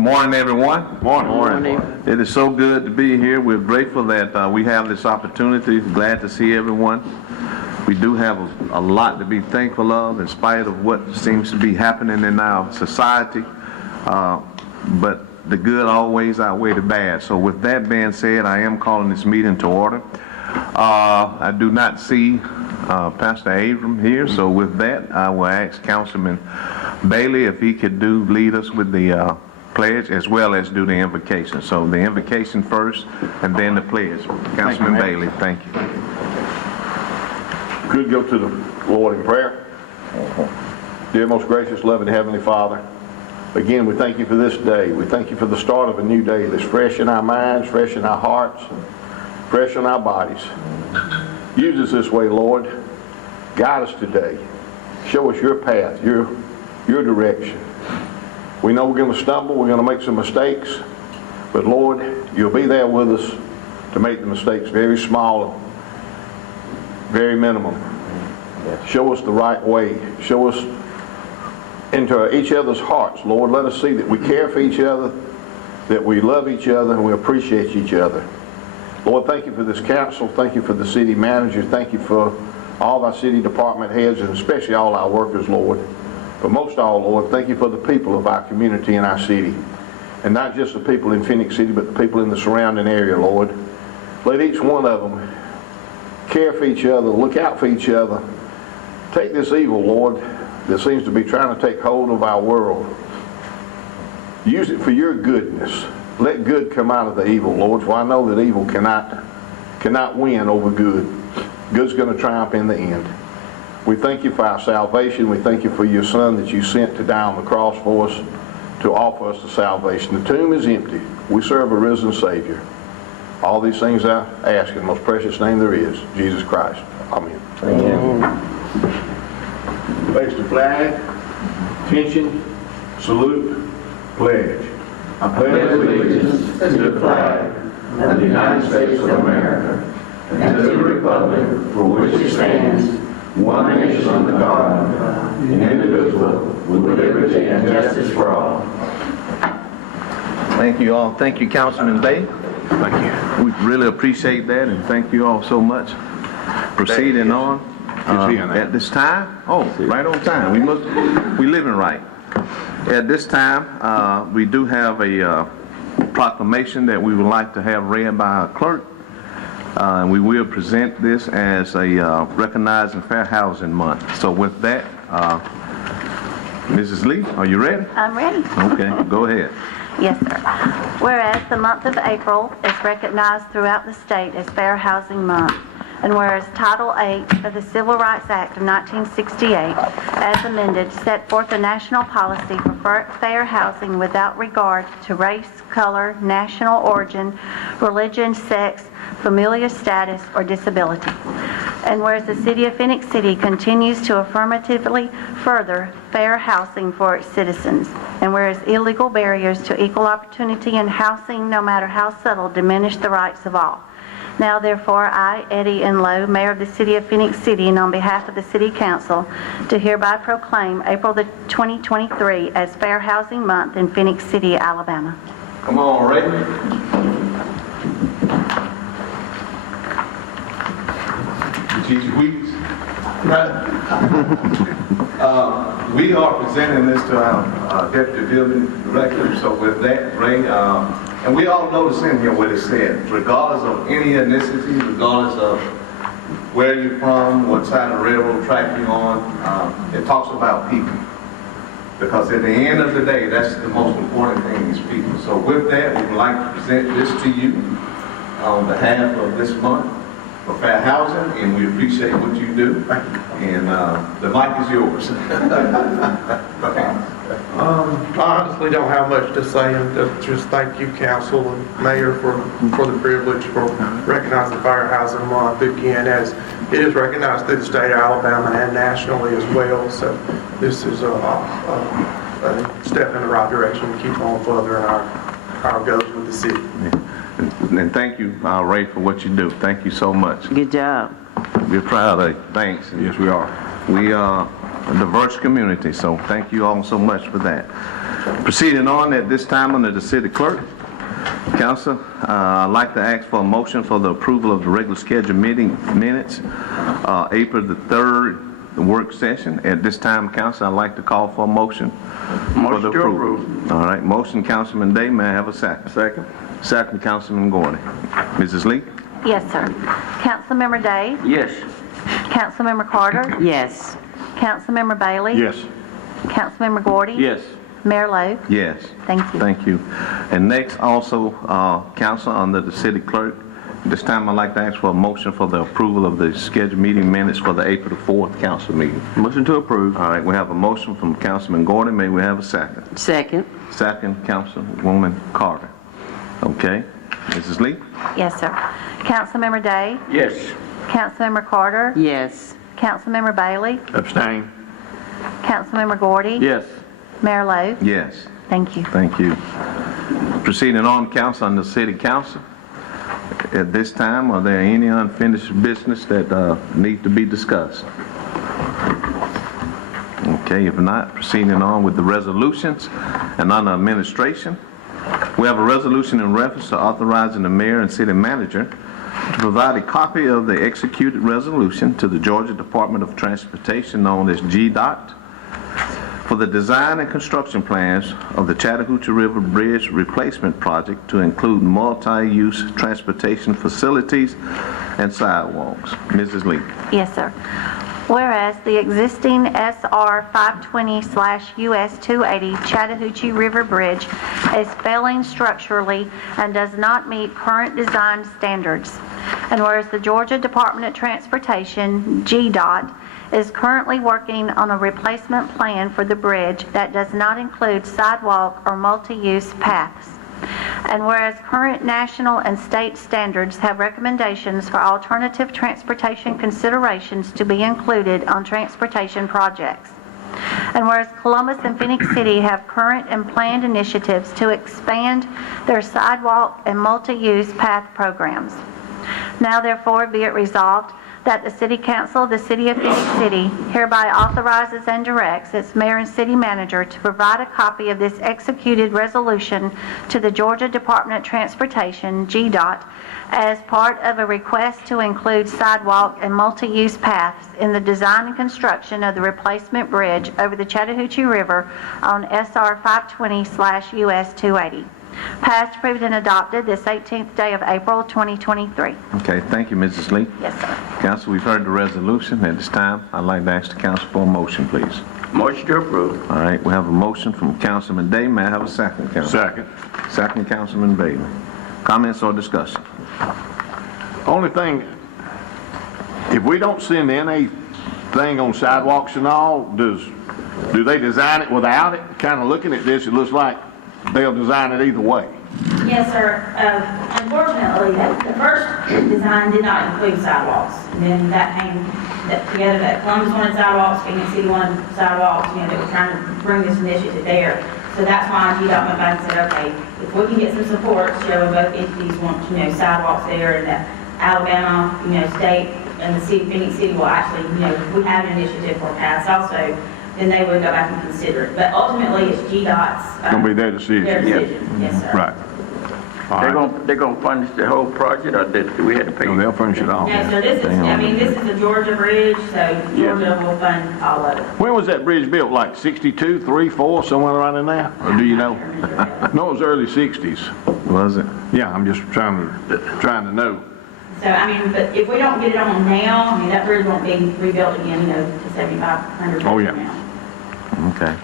Good morning, everyone. Morning. It is so good to be here. We're grateful that we have this opportunity. Glad to see everyone. We do have a lot to be thankful of in spite of what seems to be happening in our society. But the good always outweigh the bad. So with that being said, I am calling this meeting to order. I do not see Pastor Abram here, so with that, I will ask Councilman Bailey if he could lead us with the pledge as well as do the invocation. So the invocation first and then the pledge. Councilman Bailey, thank you. Could go to the Lord in prayer. Dear most gracious, loving Heavenly Father, again, we thank you for this day. We thank you for the start of a new day that's fresh in our minds, fresh in our hearts, fresh in our bodies. Use us this way, Lord. Guide us today. Show us your path, your direction. We know we're going to stumble, we're going to make some mistakes, but Lord, you'll be there with us to make the mistakes very small, very minimum. Show us the right way. Show us into each other's hearts, Lord. Let us see that we care for each other, that we love each other, and we appreciate each other. Lord, thank you for this council. Thank you for the city manager. Thank you for all of our city department heads, and especially all our workers, Lord. But most of all, Lord, thank you for the people of our community and our city. And not just the people in Phenix City, but the people in the surrounding area, Lord. Let each one of them care for each other, look out for each other. Take this evil, Lord, that seems to be trying to take hold of our world. Use it for your goodness. Let good come out of the evil, Lord, for I know that evil cannot win over good. Good's going to triumph in the end. We thank you for our salvation. We thank you for your Son that you sent to die on the cross for us, to offer us the salvation. The tomb is empty. We serve a risen Savior. All these things I ask in the most precious name there is, Jesus Christ. Amen. Amen. Raise the flag. Attention. Salute. Pledge. I pledge allegiance to the flag of the United States of America and to the republic for which it stands, one nation under God, indivisible, with liberty and justice for all. Thank you all. Thank you, Councilman Bailey. Thank you. We really appreciate that, and thank you all so much. Proceeding on at this time. Oh, right on time. We living right. At this time, we do have a proclamation that we would like to have read by our clerk. And we will present this as a Recognizing Fair Housing Month. So with that, Mrs. Lee, are you ready? I'm ready. Okay, go ahead. Yes, sir. Whereas the month of April is recognized throughout the state as Fair Housing Month, and whereas Title VIII of the Civil Rights Act of 1968, as amended, set forth a national policy for fair housing without regard to race, color, national origin, religion, sex, familial status, or disability. And whereas the City of Phenix City continues to affirmatively further fair housing for its citizens, and whereas illegal barriers to equal opportunity in housing, no matter how subtle, diminish the rights of all. Now, therefore, I, Eddie Enlow, Mayor of the City of Phenix City, and on behalf of the City Council, do hereby proclaim April the 2023 as Fair Housing Month in Phenix City, Alabama. Come on, Ray. Teacher Weeks. We are presenting this to our Deputy Building Director. So with that, Ray, and we all notice in here what it said, regardless of any ethnicity, regardless of where you're from, what side of the railroad track you're on, it talks about people. Because at the end of the day, that's the most important thing is people. So with that, we would like to present this to you on behalf of this month for fair housing, and we appreciate what you do. Thank you. And the mic is yours. I honestly don't have much to say, and just thank you, Council and Mayor, for the privilege for recognizing Fair Housing Month again, as it is recognized through the state of Alabama and nationally as well. So this is a step in the right direction to keep on furthering our goals with the city. Yeah. And thank you, Ray, for what you do. Thank you so much. Good job. We're proud of you. Thanks. Yes, we are. We are a diverse community, so thank you all so much for that. Proceeding on at this time under the city clerk. Council, I'd like to ask for a motion for the approval of the regular scheduled meeting minutes, April the 3rd, the work session. At this time, council, I'd like to call for a motion for the approval. All right, motion, Councilman Day. May I have a second? Second. Second, Councilman Gordon. Mrs. Lee? Yes, sir. Councilmember Day? Yes. Councilmember Carter? Yes. Councilmember Bailey? Yes. Councilmember Gordy? Yes. Mayor Lo? Yes. Thank you. Thank you. And next, also, council, under the city clerk, this time I'd like to ask for a motion for the approval of the scheduled meeting minutes for the April the 4th council meeting. Motion to approve. All right, we have a motion from Councilman Gordon. May we have a second? Second. Second, Councilwoman Carter. Okay. Mrs. Lee? Yes, sir. Councilmember Day? Yes. Councilmember Carter? Yes. Councilmember Bailey? Abstain. Councilmember Gordy? Yes. Mayor Lo? Yes. Thank you. Thank you. Proceeding on, council, under city council. At this time, are there any unfinished business that need to be discussed? Okay, if not, proceeding on with the resolutions and under administration. We have a resolution in reference to authorizing the mayor and city manager to provide a copy of the executed resolution to the Georgia Department of Transportation, known as GDOT, for the design and construction plans of the Chattahoochee River Bridge Replacement Project to include multi-use transportation facilities and sidewalks. Mrs. Lee. Yes, sir. Whereas the existing SR 520/US 280 Chattahoochee River Bridge is failing structurally and does not meet current design standards. And whereas the Georgia Department of Transportation, GDOT, is currently working on a replacement plan for the bridge that does not include sidewalk or multi-use paths. And whereas current national and state standards have recommendations for alternative transportation considerations to be included on transportation projects. And whereas Columbus and Phenix City have current and planned initiatives to expand their sidewalk and multi-use path programs. Now therefore be it resolved that the City Council of the City of Phenix City hereby authorizes and directs its mayor and city manager to provide a copy of this executed resolution to the Georgia Department of Transportation, GDOT, as part of a request to include sidewalk and multi-use paths in the design and construction of the replacement bridge over the Chattahoochee River on SR 520/US 280. Passed, approved, and adopted this 18th day of April 2023. Okay, thank you, Mrs. Lee. Yes, sir. Council, we've heard the resolution. At this time, I'd like to ask the council for a motion, please. Motion to approve. All right, we have a motion from Councilman Day. May I have a second, Councilman? Second. Second, Councilman Bailey. Comments or discussion? Only thing, if we don't send anything on sidewalks and all, do they design it without it? Kind of looking at this, it looks like they'll design it either way. Yes, sir. Unfortunately, the first design did not include sidewalks. And then that came together that Columbus wanted sidewalks, Phoenix City wanted sidewalks, they were trying to bring this initiative there. So that's why GDOT went back and said, okay, if we can get some support showing both entities want, sidewalks there, and that Alabama, state and the city, Phoenix City will actually, we have an initiative for paths also, then they would go back and consider it. But ultimately, it's GDOT's. Gonna be their decision. Their decision, yes, sir. Right. All right. They're gonna furnish the whole project, or do we have to pay? No, they'll furnish it all. No, so this is, this is a Georgia bridge, so Georgia will fund all of it. When was that bridge built? Like 62, 3, 4, somewhere around in there? Or do you know? No, it was early 60s. Was it? Yeah, I'm just trying to know. So, but if we don't get it on now, that bridge won't be rebuilt again, to 7,500 Oh, yeah. now. Okay.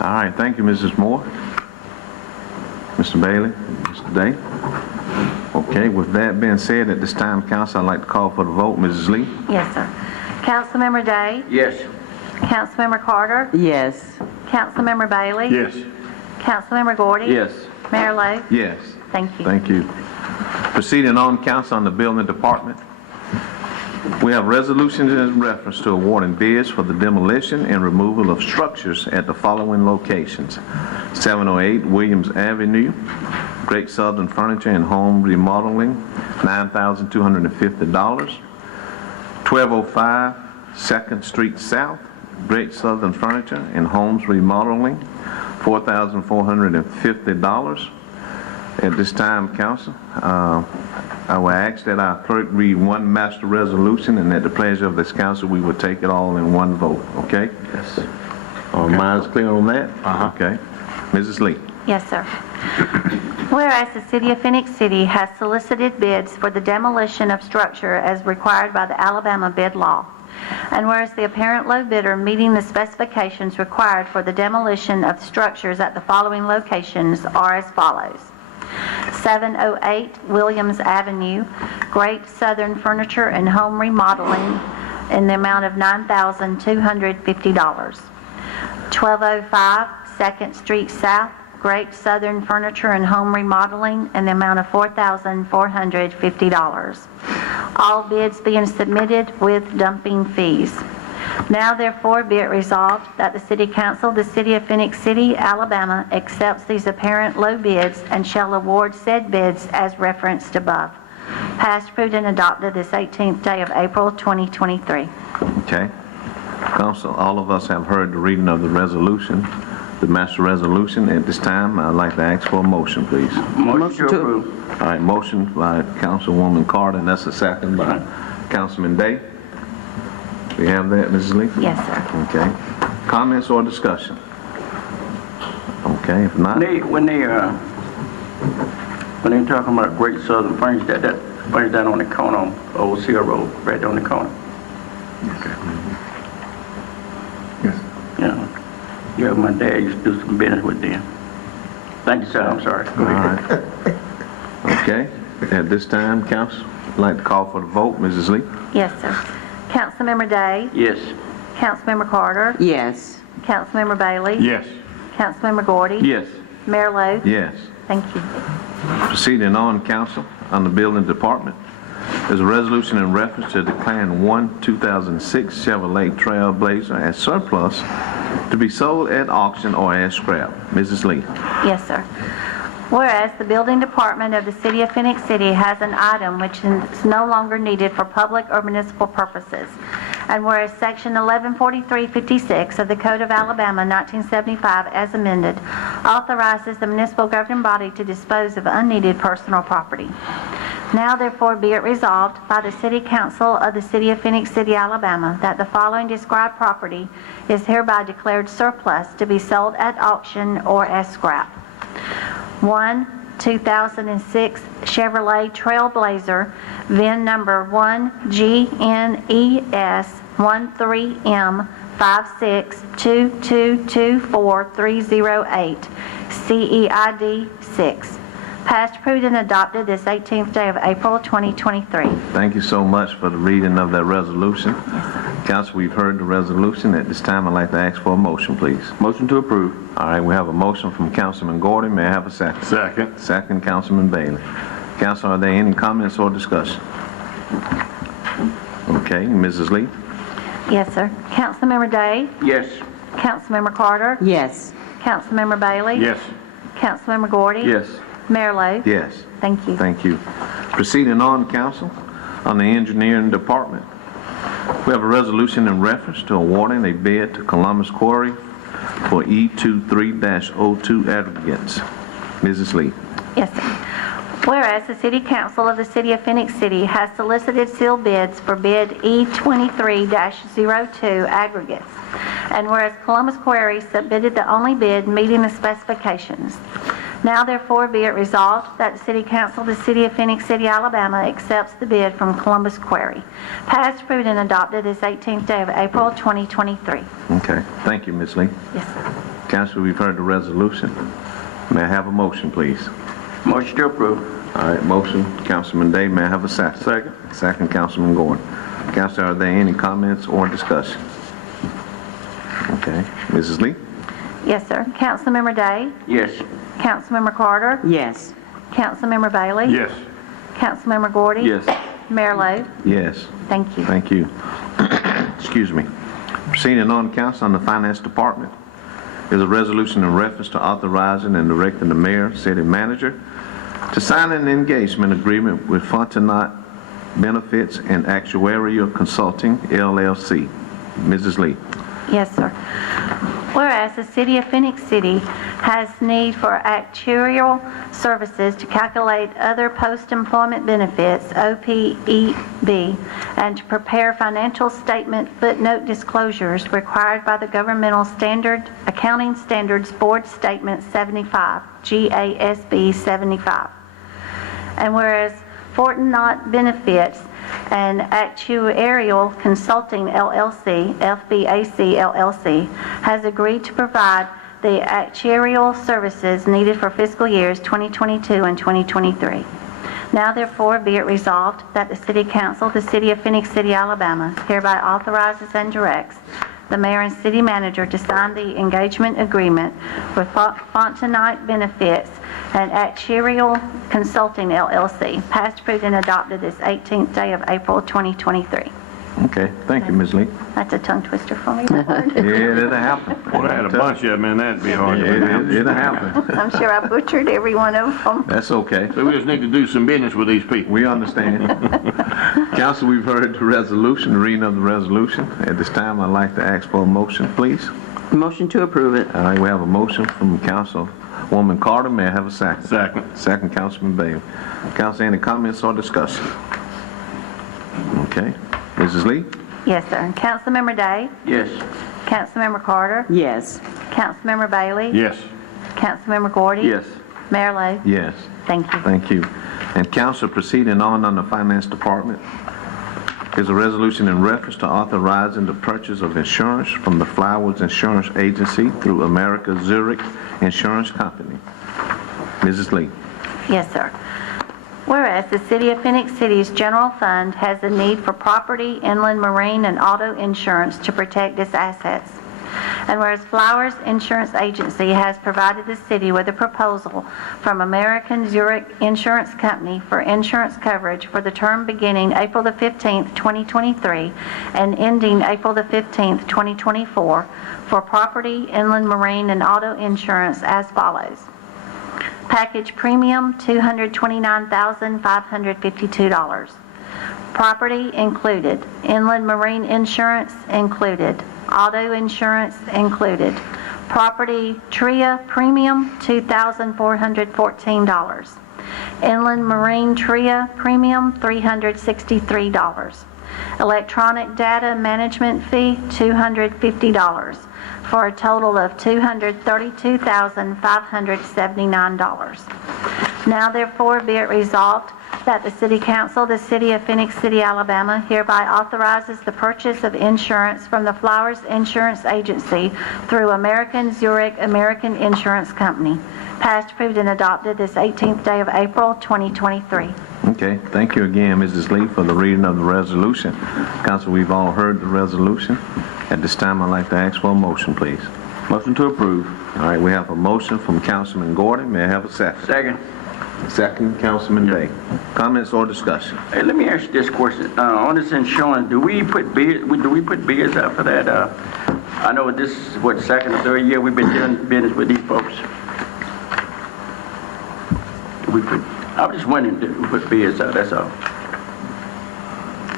All right, thank you, Mrs. Moore. Mr. Bailey, Mr. Day. Okay, with that being said, at this time, council, I'd like to call for the vote. Mrs. Lee? Yes, sir. Councilmember Day? Yes. Councilmember Carter? Yes. Councilmember Bailey? Yes. Councilmember Gordy? Yes. Mayor Lo? Yes. Thank you. Thank you. Proceeding on, council, on the building department. We have resolutions in reference to awarding bids for the demolition and removal of structures at the following locations: 708 Williams Avenue, Great Southern Furniture and Home Remodeling, $9,250. 1205 2nd Street South, Great Southern Furniture and Homes Remodeling, $4,450. At this time, council, I will ask that our clerk read one master resolution, and at the pleasure of this council, we will take it all in one vote, okay? Yes. Our minds clear on that? Okay. Mrs. Lee? Yes, sir. Whereas the City of Phenix City has solicited bids for the demolition of structure as required by the Alabama bid law, and whereas the apparent low bidder meeting the specifications required for the demolition of structures at the following locations are as follows: 708 Williams Avenue, Great Southern Furniture and Home Remodeling in the amount of $9,250. 1205 2nd Street South, Great Southern Furniture and Home Remodeling in the amount of $4,450. All bids being submitted with dumping fees. Now therefore be it resolved that the City Council of the City of Phenix City, Alabama accepts these apparent low bids and shall award said bids as referenced above. Passed, approved, and adopted this 18th day of April 2023. Okay. Council, all of us have heard the reading of the resolution, the master resolution. At this time, I'd like to ask for a motion, please. Motion to approve. All right, motion by Councilwoman Carter, and that's a second by Councilman Day. We have that, Mrs. Lee? Yes, sir. Okay. Comments or discussion? Okay, if not, When they talking about Great Southern Furniture, that furniture down on the corner on Old Seal Road, right on the corner. Yes. Yeah, my dad used to do some business with them. Thank you, sir. I'm sorry. Go all ahead. right. Okay, at this time, council, I'd like to call for the vote. Mrs. Lee? Yes, sir. Councilmember Day? Yes. Councilmember Carter? Yes. Councilmember Bailey? Yes. Councilmember Gordy? Yes. Mayor Lo? Yes. Thank you. Proceeding on, council, on the building department. There's a resolution in reference to declaring one 2006 Chevrolet Trailblazer as surplus to be sold at auction or as scrap. Mrs. Lee? Yes, sir. Whereas the building department of the City of Phenix City has an item which is no longer needed for public or municipal purposes, and whereas Section 114356 of the Code of Alabama 1975 as amended authorizes the municipal governing body to dispose of unneeded personal property. Now therefore be it resolved by the City Council of the City of Phenix City, Alabama, that the following described property is hereby declared surplus to be sold at auction or as scrap. 1 2006 Chevrolet Trailblazer, VIN number 1GNES13M56222430 CEID 6. Passed, approved, and adopted this 18th day of April 2023. Thank you so much for the reading of that resolution. Council, we've heard the resolution. At this time, I'd like to ask for a motion, please. Motion to approve. All right, we have a motion from Councilman Gordon. May I have a second? Second. Second, Councilman Bailey. Council, are there any comments or discussion? Okay, Mrs. Lee? Yes, sir. Councilmember Day? Yes. Councilmember Carter? Yes. Councilmember Bailey? Yes. Councilmember Gordy? Yes. Mayor Lo? Yes. Thank you. Thank you. Proceeding on, council, on the engineering department. We have a resolution in reference to awarding a bid to Columbus Quarry for E23-02 aggregates. Mrs. Lee? Yes, sir. Whereas the City Council of the City of Phenix City has solicited sealed bids for bid E23-02 aggregates, and whereas Columbus Quarry submitted the only bid meeting the specifications. Now therefore be it resolved that the City Council of the City of Phenix City, Alabama accepts the bid from Columbus Quarry. Passed, approved, and adopted this 18th day of April 2023. Okay, thank you, Ms. Lee. Yes, sir. Council, we've heard the resolution. May I have a motion, please? Motion to approve. All right, motion, Councilman Day. May I have a second? Second. Second, Councilman Gordon. Council, are there any comments or discussion? Okay, Mrs. Lee? Yes, sir. Councilmember Day? Yes. Councilmember Carter? Yes. Councilmember Bailey? Yes. Councilmember Gordy? Yes. Mayor Lo? Yes. Thank you. Thank you. Excuse me. Proceeding on, council, on the finance department. There's a resolution in reference to authorizing and directing the mayor, city manager, to sign an engagement agreement with Fontenot Benefits and Actuarial Consulting, LLC. Mrs. Lee. Yes, sir. Whereas the City of Phenix City has need for actuarial services to calculate other post-employment benefits, OPEB, and to prepare financial statement footnote disclosures required by the Governmental Accounting Standards Board Statement 75, GASB 75. And whereas Fortnot Benefits and Actuarial Consulting LLC, FBAC LLC, has agreed to provide the actuarial services needed for fiscal years 2022 and 2023. Now therefore be it resolved that the City Council, the City of Phenix City, Alabama, hereby authorizes and directs the mayor and city manager to sign the engagement agreement with Fontenite Benefits and Actuarial Consulting LLC, passed, approved, and adopted this 18th day of April 2023. Okay, thank you, Ms. Lee. That's a tongue twister for me, that word. Yeah, it'll happen. Well, I had a bunch of them, and that'd be hard to pronounce. It'll happen. I'm sure I butchered every one of them. That's okay. So we just need to do some business with these people. We understand. Council, we've heard the resolution, the reading of the resolution. At this time, I'd like to ask for a motion, please. Motion to approve it. All right, we have a motion from Councilwoman Carter. May I have a second? Second. Second, Councilman Bailey. Council, any comments or discussion? Okay. Mrs. Lee? Yes, sir. Councilmember Day? Yes. Councilmember Carter? Yes. Councilmember Bailey? Yes. Councilmember Gordy? Yes. Mayor Lo? Yes. Thank you. Thank you. And council, proceeding on the Finance Department, is a resolution in reference to authorizing the purchase of insurance from the Flowers Insurance Agency through America Zurich Insurance Company. Mrs. Lee. Yes, sir. Whereas the City of Phenix City's general fund has a need for property, inland marine, and auto insurance to protect its assets. And whereas Flowers Insurance Agency has provided the city with a proposal from American Zurich Insurance Company for insurance coverage for the term beginning April the 15th, 2023 and ending April the 15th, 2024 for property, inland marine, and auto insurance as follows. Package premium, $229,552. Property included. Inland marine insurance included. Auto insurance included. Property TRIA premium, $2,414. Inland marine TRIA premium, $363. Electronic data management fee, $250. For a total of $232,579. Now therefore be it resolved that the City Council, the City of Phenix City, Alabama, hereby authorizes the purchase of insurance from the Flowers Insurance Agency through American Zurich American Insurance Company, passed, approved, and adopted this 18th day of April, 2023. Okay, thank you again, Mrs. Lee, for the reading of the resolution. Council, we've all heard the resolution. At this time, I'd like to ask for a motion, please. Motion to approve. All right, we have a motion from Councilman Gordon. May I have a second? Second. Second, Councilman Day. Comments or discussion? Hey, let me ask you this question. On this insurance, do we put bids out for that? I know this is what, second or third year we've been doing business with these folks. I'm just wondering, do we put bids out? That's all.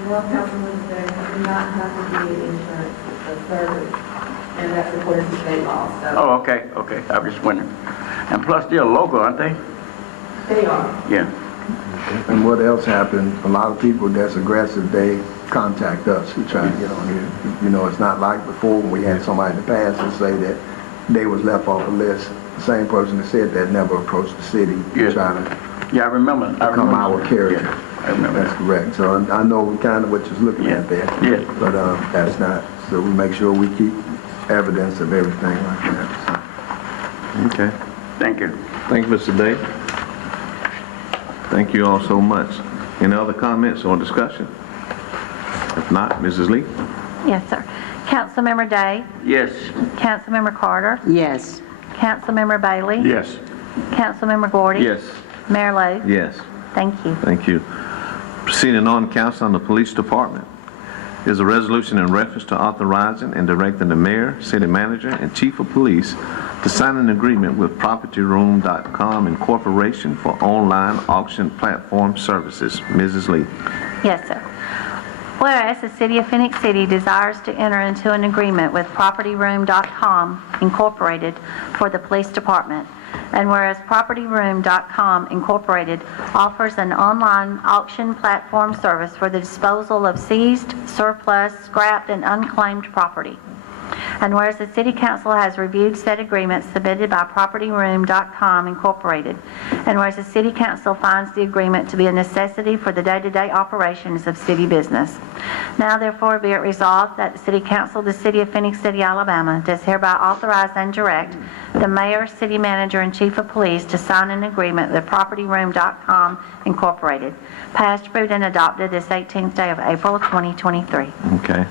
Well, Councilman, they do not have to be insurance, it's a service, and that's according to state law, so Oh, okay. I was just wondering. And plus, they're local, aren't they? they are. Yeah. And what else happened, a lot of people that's aggressive, they contact us to try to get on here. You know, it's not like before when we had somebody in the past to say that they was left off the list. The same person that said that never approached the city to try to Yeah, I remember. become our carrier. Yeah, I remember. That's correct. So I know kind of what you're looking at there. Yeah. But that's not. So we make sure we keep evidence of everything like that. Okay. Thank you. Thank you, Mr. Day. Thank you all so much. Any other comments or discussion? If not, Mrs. Lee? Yes, sir. Councilmember Day? Yes. Councilmember Carter? Yes. Councilmember Bailey? Yes. Councilmember Gordy? Yes. Mayor Lo? Yes. Thank you. Thank you. Proceeding on, Council, on the Police Department is a resolution in reference to authorizing and directing the mayor, city manager, and chief of police to sign an agreement with PropertyRoom.com Incorporation for online auction platform services. Mrs. Lee. Yes, sir. Whereas the City of Phenix City desires to enter into an agreement with PropertyRoom.com Incorporated for the Police Department, and whereas PropertyRoom.com Incorporated offers an online auction platform service for the disposal of seized, surplus, scrapped, and unclaimed property. And whereas the City Council has reviewed said agreement submitted by PropertyRoom.com Incorporated, and whereas the City Council finds the agreement to be a necessity for the day-to-day operations of city business. Now therefore be it resolved that the City Council of the City of Phenix City, Alabama does hereby authorize and direct the Mayor, City Manager, and Chief of Police to sign an agreement with PropertyRoom.com Incorporated, passed, approved, and adopted this 18th day of April of 2023. Okay.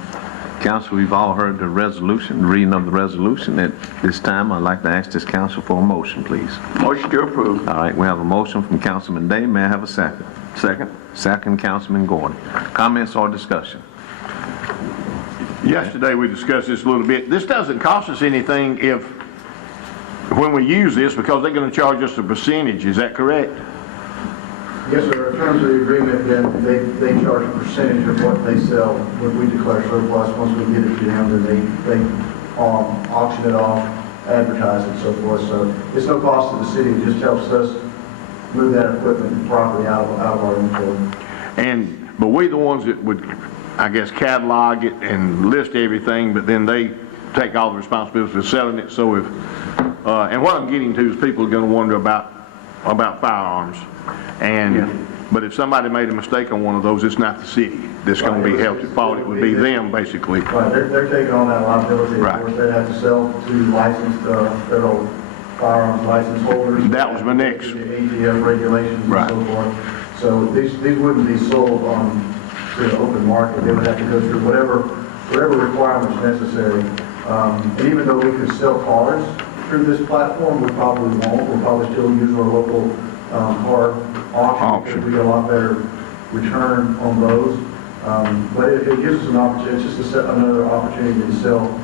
Council, we've all heard the resolution, the reading of the resolution. At this time, I'd like to ask this council for a motion, please. Motion to approve. All right, we have a motion from Councilman Day. May I have a second? Second. Second, Councilman Gordon. Comments or discussion? Yesterday, we discussed this a little bit. This doesn't cost us anything when we use this, because they're going to charge us a percentage. Is that correct? Yes, sir. In terms of the agreement, then they charge a percentage of what they sell when we declare surplus. Once we get it to them, then they auction it off, advertise it, so forth. So it's no cost to the city. It just helps us move that equipment and property out of our inventory. But we the ones that would, I guess, catalog it and list everything, but then they take all the responsibility for selling it. So if, and what I'm getting to is people are going to wonder about firearms. But if somebody made a mistake on one of those, it's not the city that's going to be held at fault. It would be them, basically. Right, they're taking on that liability. Right. Of course, they have to sell to licensed federal firearms license holders. That was my next. The ATF regulations Right. and so forth. So these wouldn't be sold to the open market. They would have to go through whatever requirements necessary. And even though we could sell cars through this platform, we probably won't. We'll probably still use our local car auction because we get a lot better return on those. But it gives us an opportunity, it's just another opportunity to sell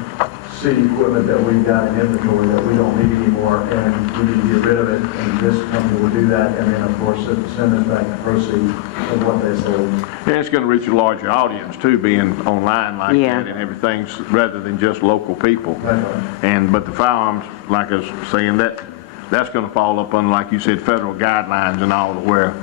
city equipment that we've got in inventory that we don't need anymore, and we need to get rid of it, and this company will do that, and then, of course, send us back the proceeds of what they sold. And it's going to reach a larger audience, too, being online like Yeah. that and everything, rather than just local people. That's right. But the firearms, like I was saying, that's going to fall up under, like you said, federal guidelines and all, to where,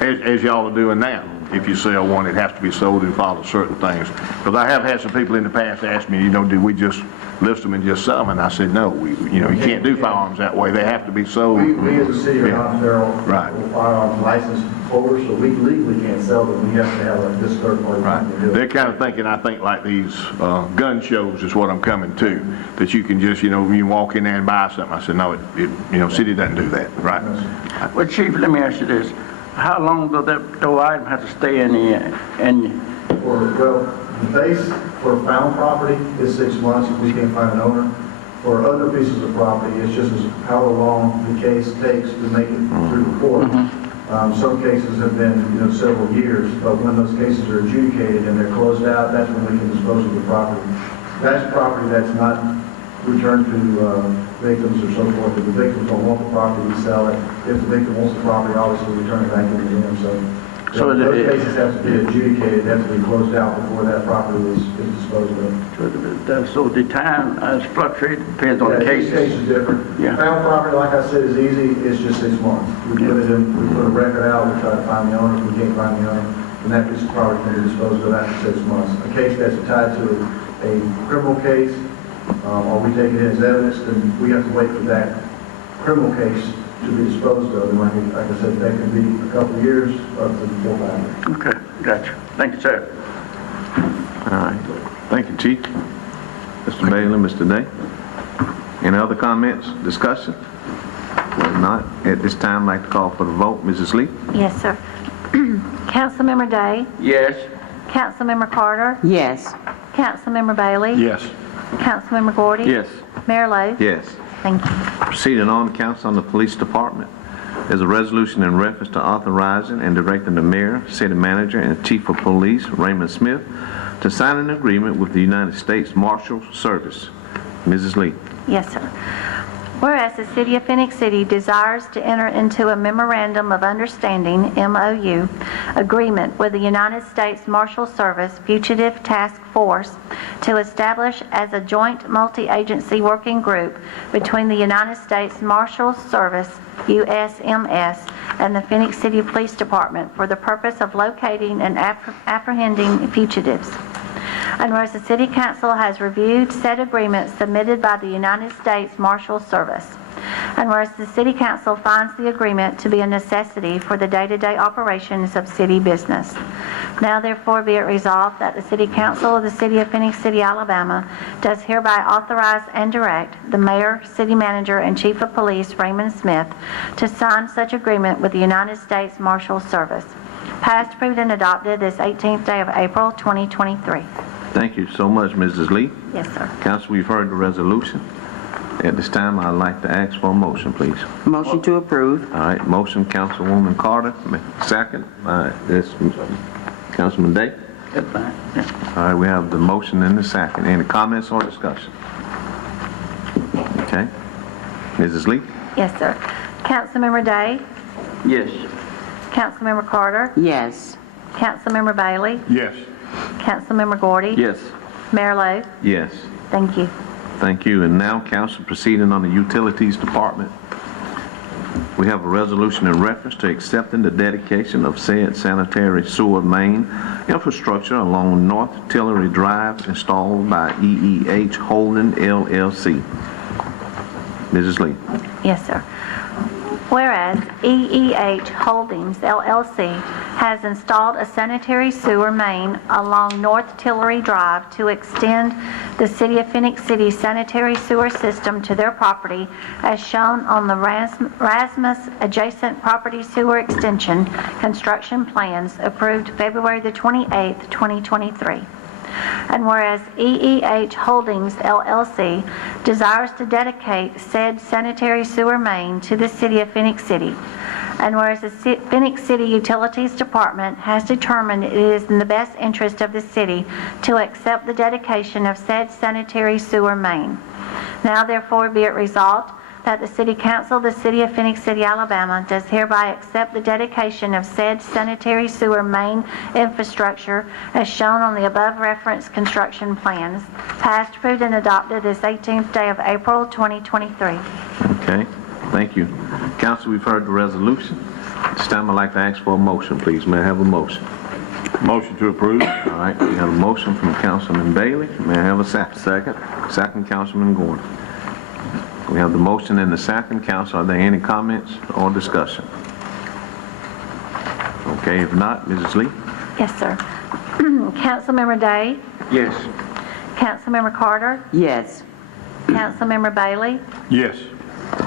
as y'all are doing now, if you sell one, it has to be sold and follow certain things. Because I have had some people in the past ask me, do we just list them and just sell them? And I said, no, you can't do firearms that way. They have to be sold. We as a city are not federal Right. firearms license holders, so we legally can't sell them. We have to have this third party company do it. They're kind of thinking, I think, like these gun shows is what I'm coming to, that you can just, you walk in there and buy something. I said, no, city doesn't do that, right? Well, Chief, let me ask you this. How long does that item have to stay in Well, the base for found property is 6 months if we can't find an owner. For other pieces of property, it's just however long the case takes to make it through the court. Some cases have been, several years, but when those cases are adjudicated and they're closed out, that's when we can dispose of the property. That's property that's not returned to victims or so forth. If the victims don't want the property, we sell it. If the victim wants the property, obviously we return it back into them. So those cases have to be adjudicated, they have to be closed out before that property is disposed of. So the time has fluctuated, depends on the Each cases. case is different. Yeah. Found property, like I said, is easy, it's just 6 months. We put a record out, we try to find the owner, if we can't find the owner, and that piece of property can be disposed of after 6 months. A case that's tied to a criminal case, or we take it in as evidence, then we have to wait for that criminal case to be disposed of. And like I said, that can be a couple of years, up to 4 or 5 years. Okay, gotcha. Thank you, sir. All right. Thank you, Chief. Mr. Bailey, Mr. Day. Any other comments, discussion? If not, at this time, I'd like to call for the vote. Mrs. Lee? Yes, sir. Councilmember Day, Yes. Councilmember Carter, Yes. Councilmember Bailey, Yes. Councilmember Gordy, Yes. Mayor Lo. Yes. Thank you. Proceeding on, council on the police department. There's a resolution in reference to authorizing and directing the mayor, city manager, and chief of police, Raymond Smith, to sign an agreement with the United States Marshal Service. Mrs. Lee. Yes, sir. Whereas the City of Phenix City desires to enter into a Memorandum of Understanding, MOU, agreement with the United States Marshal Service Fugitive Task Force to establish as a joint multi-agency working group between the United States Marshal Service, USMS, and the Phenix City Police Department for the purpose of locating and apprehending fugitives. And whereas the City Council has reviewed said agreement submitted by the United States Marshal Service, and whereas the City Council finds the agreement to be a necessity for the day-to-day operations of city business. Now therefore be it resolved that the City Council of the City of Phenix City, Alabama does hereby authorize and direct the Mayor, City Manager, and Chief of Police, Raymond Smith, to sign such agreement with the United States Marshal Service. Passed, approved, and adopted this 18th day of April, 2023. Thank you so much, Mrs. Lee. Yes, sir. Council, we've heard the resolution. At this time, I'd like to ask for a motion, please. Motion to approve. All right, motion, Councilwoman Carter. Second, this Councilman Day. That's fine. Yeah. All right, we have the motion and the second. Any comments or discussion? Okay. Mrs. Lee? Yes, sir. Councilmember Day, Yes. Councilmember Carter, Yes. Councilmember Bailey, Yes. Councilmember Gordy, Yes. Mayor Lo. Yes. Thank you. Thank you. And now, council, proceeding on the Utilities Department. We have a resolution in reference to accepting the dedication of said sanitary sewer main infrastructure along North Tillery Drive installed by EEH Holding LLC. Mrs. Lee. Yes, sir. Whereas EEH Holdings LLC has installed a sanitary sewer main along North Tillery Drive to extend the City of Phenix City sanitary sewer system to their property as shown on the Rasmus adjacent property sewer extension construction plans approved February the 28th, 2023. And whereas EEH Holdings LLC desires to dedicate said sanitary sewer main to the City of Phenix City, and whereas the Phenix City Utilities Department has determined it is in the best interest of the city to accept the dedication of said sanitary sewer main. Now therefore be it resolved that the City Council of the City of Phenix City, Alabama does hereby accept the dedication of said sanitary sewer main infrastructure as shown on the above referenced construction plans, passed, approved, and adopted this 18th day of April, 2023. Okay. Thank you. Council, we've heard the resolution. This time I'd like to ask for a motion, please. May I have a motion? Motion to approve. All right. We have a motion from Councilman Bailey. May I have a second? Second, Councilman Gordon. We have the motion and the second. Council, are there any comments or discussion? Okay, if not, Mrs. Lee? Yes, sir. Councilmember Day, Yes. Councilmember Carter, Yes. Councilmember Bailey, Yes.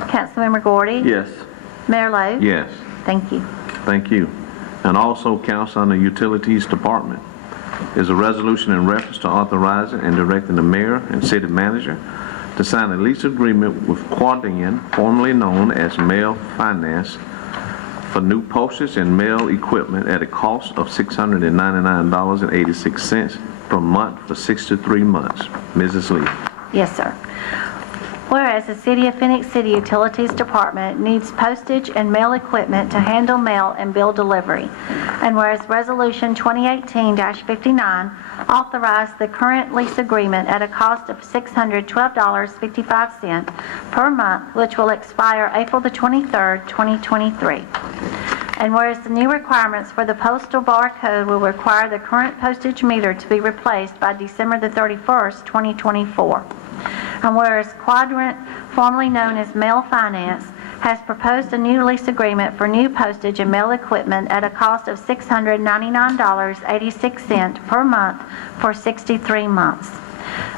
Councilmember Gordy, Yes. Mayor Lo. Yes. Thank you. Thank you. And also, Council, on the Utilities Department, is a resolution in reference to authorizing and directing the mayor and city manager to sign a lease agreement with Quadien, formerly known as Mail Finance, for new postage and mail equipment at a cost of $699.86 per month for 63 months. Mrs. Lee. Yes, sir. Whereas the City of Phenix City Utilities Department needs postage and mail equipment to handle mail and bill delivery, and whereas Resolution 2018-59 authorized the current lease agreement at a cost of $612.55 per month, which will expire April the 23rd, 2023. And whereas the new requirements for the postal barcode will require the current postage meter to be replaced by December the 31st, 2024. And whereas Quadrant, formerly known as Mail Finance, has proposed a new lease agreement for new postage and mail equipment at a cost of $699.86 per month for 63 months.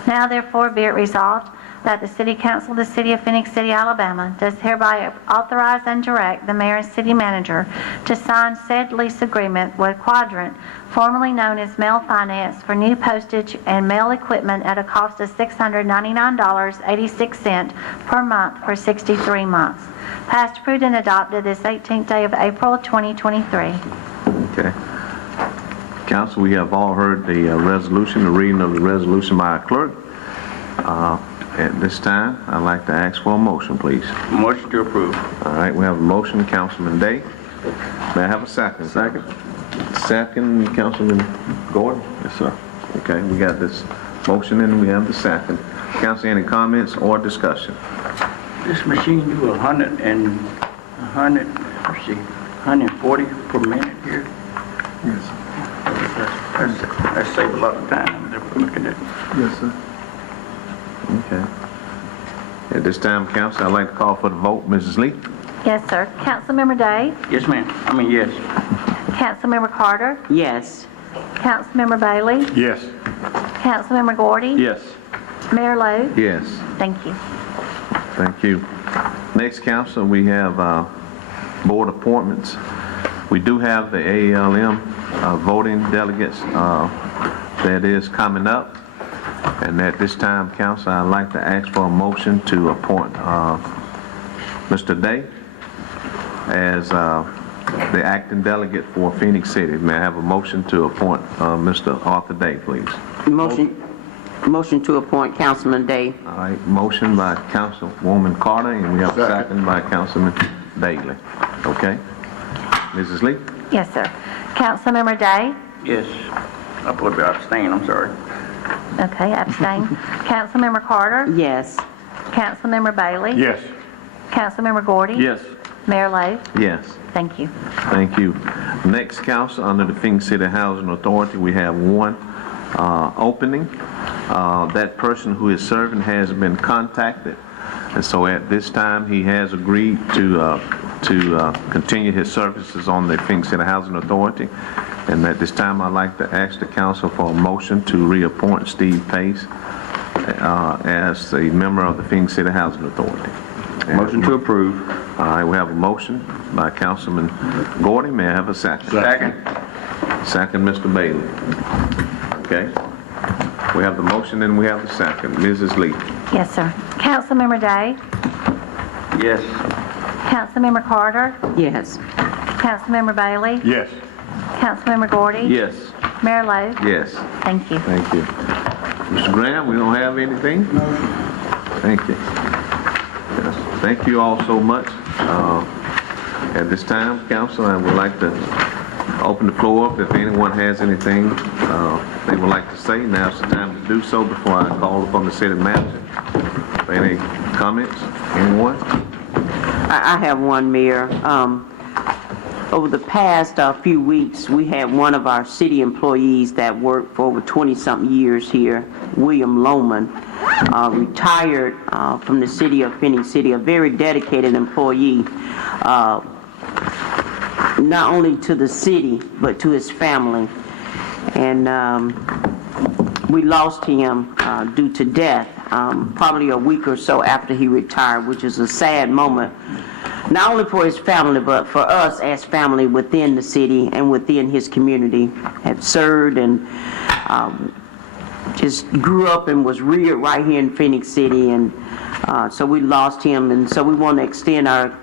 Now therefore be it resolved that the City Council of the City of Phenix City, Alabama does hereby authorize and direct the mayor and city manager to sign said lease agreement with Quadrant, formerly known as Mail Finance, for new postage and mail equipment at a cost of $699.86 per month for 63 months. Passed, approved, and adopted this 18th day of April 2023. Okay. Council, we have all heard the resolution, the reading of the resolution by our clerk. At this time, I'd like to ask for a motion, please. Motion to approve. All right, we have a motion, Councilman Day. May I have a second? Second. Second, Councilman Gordon? Yes, sir. Okay, we got this motion and we have the second. Council, any comments or discussion? This machine do 140 per minute here. Yes, That saves a lot of time. Looking at it. yes, sir. Okay. At this time, council, I'd like to call for the vote. Mrs. Lee? Yes, sir. Councilmember Day? Yes, ma'am. I mean, yes. Councilmember Carter? Yes. Councilmember Bailey? Yes. Councilmember Gordy? Yes. Mayor Lo? Yes. Thank you. Thank you. Next, council, we have board appointments. We do have the ALM voting delegates that is coming up. And at this time, council, I'd like to ask for a motion to appoint Mr. Day as the acting delegate for Phenix City. May I have a motion to appoint Mr. Arthur Day, please? Motion to appoint Councilman Day. All right, motion by Councilwoman Carter, and we have a second by Councilman Bailey. Okay? Mrs. Lee? Yes, sir. Councilmember Day? Yes. I put abstain, I'm sorry. Okay, abstain. Councilmember Carter? Yes. Councilmember Bailey? Yes. Councilmember Gordy? Yes. Mayor Lo? Yes. Thank you. Thank you. Next, council, under the Phenix City Housing Authority, we have one opening. That person who is serving has been contacted, and so at this time, he has agreed to continue his services on the Phenix City Housing Authority. And at this time, I'd like to ask the council for a motion to reappoint Steve Pace as a member of the Phenix City Housing Authority. Motion to approve. All right, we have a motion by Councilman Gordy. May I have a second? Second. Second, Mr. Bailey. Okay. We have the motion and we have the second. Mrs. Lee? Yes, sir. Councilmember Day? Yes. Councilmember Carter? Yes. Councilmember Bailey? Yes. Councilmember Gordy? Yes. Mayor Lo? Yes. Thank you. Thank you. Mr. Graham, we don't have anything? No. Thank you. Yes. Thank you all so much. At this time, council, I would like to open the floor up if anyone has anything they would like to say. Now's the time to do so before I call upon the city manager. Any comments? Anyone? I have one, Mayor. Over the past few weeks, we had one of our city employees that worked for over 20-something years here, William Lohman, retired from the city of Phenix City, a very dedicated employee, not only to the city, but to his family. And we lost him due to death, probably a week or so after he retired, which is a sad moment, not only for his family, but for us as family within the city and within his community. Had served and just grew up and was reared right here in Phenix City, and so we lost him, and so we want to extend our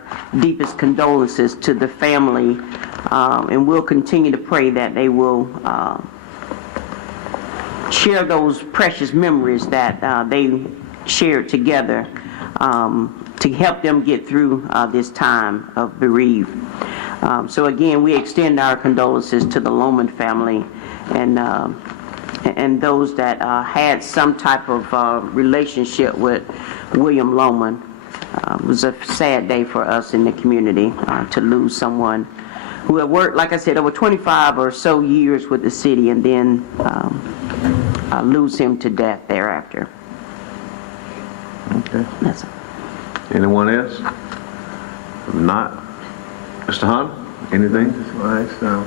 deepest condolences to the family, and we'll continue to pray that they will share those precious memories that they shared together to help them get through this time of bereavement. So again, we extend our condolences to the Lohman family and those that had some type of relationship with William Lohman. It was a sad day for us in the community to lose someone who had worked, like I said, over 25 or so years with the city, and then lose him to death thereafter. Okay. That's it. Anyone else? If not, Mr. Hunt, anything? All right, so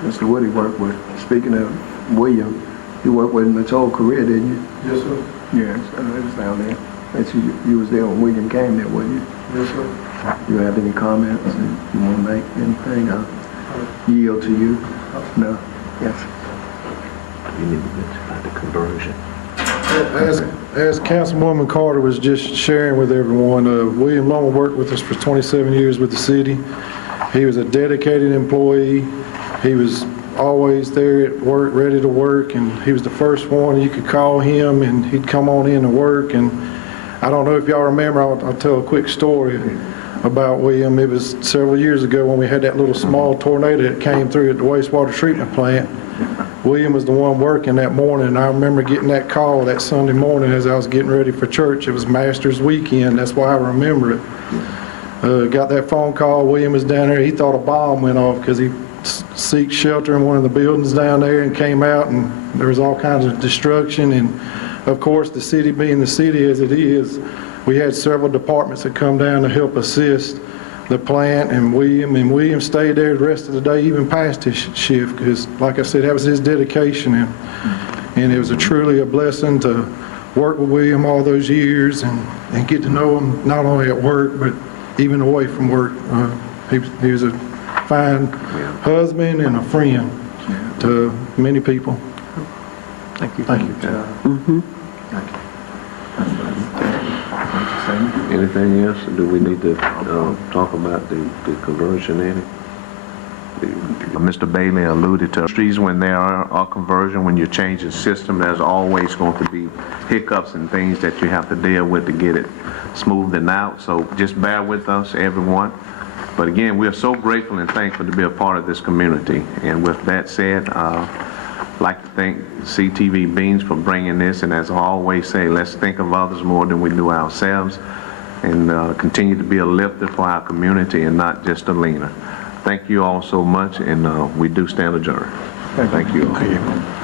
Mr. Woody worked with, speaking of William, you worked with him his whole career, didn't you? Yes, sir. Yes, it was down there. That's you was there when William came there, wasn't you? Yes, sir. You have any comments? You want to make anything? I'll yield to you. No? Yes. You need to mention about the conversion. As Councilwoman Carter was just sharing with everyone, William Lohman worked with us for 27 years with the city. He was a dedicated employee. He was always there at work, ready to work, and he was the first one. You could call him and he'd come on in to work, and I don't know if y'all remember, I'll tell a quick story about William. It was several years ago when we had that little small tornado that came through at the wastewater treatment plant. William was the one working that morning, and I remember getting that call that Sunday morning as I was getting ready for church. It was Masters Weekend, that's why I remember it. Got that phone call, William was down there, he thought a bomb went off because he seeked shelter in one of the buildings down there and came out, and there was all kinds of destruction. And of course, the city being the city as it is, we had several departments that come down to help assist the plant, and William stayed there the rest of the day, even past his shift, because like I said, that was his dedication, and it was truly a blessing to work with William all those years and get to know him not only at work, but even away from work. He was a fine husband and a friend to many people. Thank you. Thank you. Anything else? Do we need to talk about the conversion in it? Mr. Bailey alluded to trees when there are conversion, when you change the system, there's always going to be hiccups and things that you have to deal with to get it smoothed out. So just bear with us, everyone. But again, we are so grateful and thankful to be a part of this community. And with that said, I'd like to thank CTV Beans for bringing this. And as I always say, let's think of others more than we do ourselves, and continue to be a lifter for our community and not just a leaner. Thank you all so much, and we do stand adjourned. Thank you all.